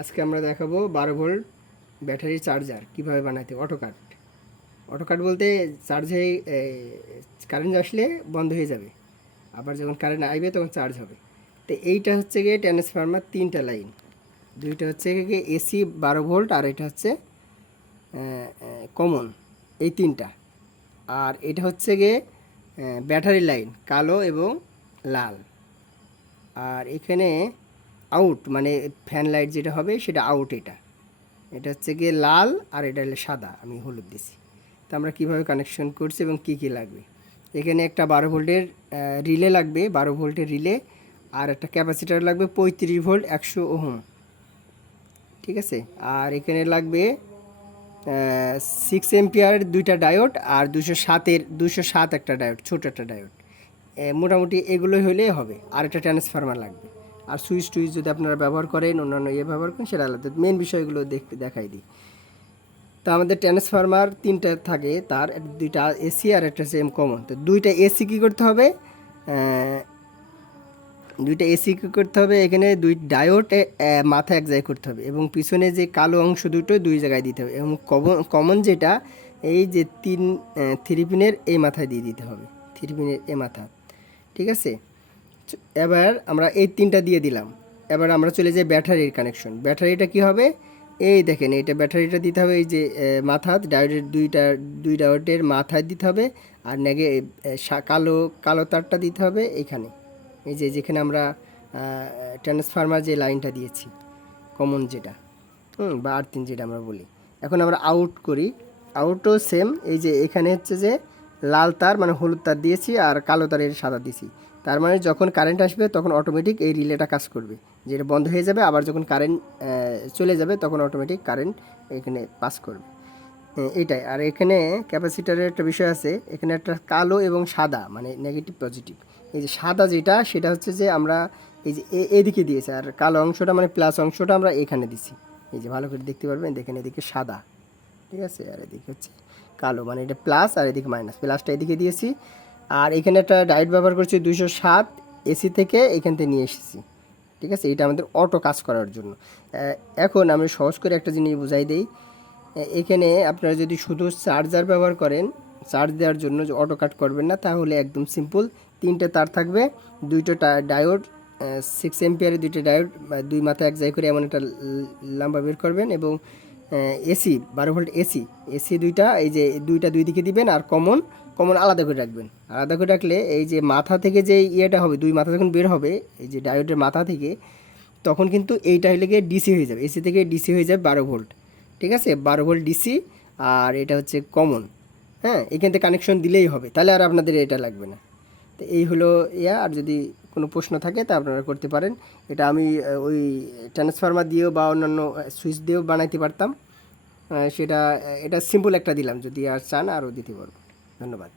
আজকে আমরা দেখাবো 12 ভোল্ট ব্যাটারি চার্জার কিভাবে বানাতে। অটোকাট বলতে চার্জ হয়ে কারেন্ট আসলে বন্ধ হয়ে যাবে, আবার যখন কারেন্ট আসবে তখন চার্জ হবে। তো এইটা হচ্ছে গিয়ে ট্রান্সফরমার, 3টা লাইন, দুইটা হচ্ছে গিয়ে এসি 12 ভোল্ট আর এটা হচ্ছে কমন, এই 3টা। আর এটা হচ্ছে গিয়ে ব্যাটারি লাইন, কালো এবং লাল। আর এখানে আউট মানে ফ্যান লাইট যেটা হবে সেটা আউট। এটা এটা হচ্ছে গিয়ে লাল আর এটা হলো সাদা, আমি হলুদ দিছি। তো আমরা কীভাবে কানেকশন করছি এবং কি কি লাগবে, এখানে একটা 12 ভোল্টের রিলে লাগবে, 12 ভোল্টের রিলে, আর একটা ক্যাপাসিটার লাগবে 35 ভোল্ট 100 ওহম, ঠিক আছে। আর এখানে লাগবে 6 এম্পিয়ারের 2টা ডায়োড আর 207 একটা ডায়োড, ছোট একটা ডায়োড। মোটামুটি এগুলোই হলেই হবে। আর একটা ট্রান্সফরমার লাগবে, আর সুইচ টুইচ যদি আপনারা ব্যবহার করেন, অন্যান্য ব্যবহার করেন, সেটা আলাদা। মেন বিষয়গুলো দেখাই দিই। তো আমাদের ট্রান্সফরমার 3টা থাকে, তার 2টা এসি আর একটা সেম কমন। তো 2টা এসি কী করতে হবে, 2টা এসি কী করতে হবে, এখানে 2 ডায়োড মাথা এক জায়গায় করতে হবে, এবং পিছনে যে কালো অংশ দুটো 2 জায়গায় দিতে হবে, এবং কমন যেটা এই যে 3 পিনের এই মাথায় দিয়ে দিতে হবে, 3 পিনের এই মাথা, ঠিক আছে। এবার আমরা এই 3টা দিয়ে দিলাম। এবার আমরা চলে যাই ব্যাটারির কানেকশন। ব্যাটারিটা কি হবে, এই দেখেন, এইটা ব্যাটারিটা দিতে হবে এই যে মাথা, ডায়োডের 2 ডায়োডের মাথায় দিতে হবে। আর কালো কালো তারটা দিতে হবে এইখানে, এই যে যেখানে আমরা ট্রান্সফরমার যে লাইনটা দিয়েছি, কমন যেটা, বা আর্থিং যেটা আমরা বলি। এখন আমরা আউট করি, আউটও সেম। এই যে এখানে হচ্ছে যে লাল তার মানে হলুদ তার দিয়েছি, আর কালো তারের সাদা দিয়েছি। তার মানে যখন কারেন্ট আসবে তখন অটোমেটিক এই রিলেটা কাজ করবে, যেটা বন্ধ হয়ে যাবে, আবার যখন কারেন্ট চলে যাবে তখন অটোমেটিক কারেন্ট এখানে পাস করবে, এটাই। আর এখানে ক্যাপাসিটারের একটা বিষয় আছে, এখানে একটা কালো এবং সাদা মানে নেগেটিভ পজিটিভ। এই যে সাদা যেটা, সেটা হচ্ছে যে আমরা এই যে এদিকে দিয়েছি, আর কালো অংশটা মানে প্লাস অংশটা আমরা এখানে দিছি। এই যে ভালো করে দেখতে পারবেন, দেখেন এদিকে সাদা, ঠিক আছে, আর এদিকে হচ্ছে কালো, মানে এটা প্লাস আর এদিকে মাইনাস। প্লাসটা এদিকে দিয়েছি। আর এখানে একটা ডায়োড ব্যবহার করছি 207 এসি থেকে, এখান থেকে নিয়ে এসেছি, ঠিক আছে। এটা আমাদের অটো কাজ করার জন্য। এখন আমি সহজ করে একটা জিনিস বুঝাই দিই। এখানে আপনারা যদি শুধু চার্জার ব্যবহার করেন, চার্জ দেওয়ার জন্য, যে অটো কাট করবেন না, তাহলে একদম সিম্পল 3টে তার থাকবে, 2টা ডায়োড, 6 এম্পিয়ারের 2টা ডায়োড, 2 মাথা এক জায়গায় করে এমন একটা লম্বা বের করবেন, এবং এসি 12 ভোল্ট এসি 2টা, এই যে 2টা 2 দিকে দিবেন, আর কমন আলাদা করে রাখবেন। আলাদা করে রাখলে এই যে মাথা থেকে যে ইয়েটা হবে, 2 মাথা যখন বের হবে এই যে ডায়োডের মাথা থেকে, তখন কিন্তু এইটা হলে গিয়ে ডিসি হয়ে যাবে, এসি থেকে ডিসি হয়ে যাবে 12 ভোল্ট, ঠিক আছে, 12 ভোল্ট ডিসি। আর এটা হচ্ছে কমন, হ্যাঁ, এখান থেকে কানেকশন দিলেই হবে, তাহলে আর আপনাদের এটা লাগবে না। তো এই হলো ইয়া। আর যদি কোনো প্রশ্ন থাকে তা আপনারা করতে পারেন। এটা আমি ওই ট্রান্সফরমার দিয়েও বা অন্যান্য সুইচ দিয়েও বানাইতে পারতাম, সেটা এটা সিম্পল একটা দিলাম, যদি আর চান আরও দিতে পারবো। ধন্যবাদ।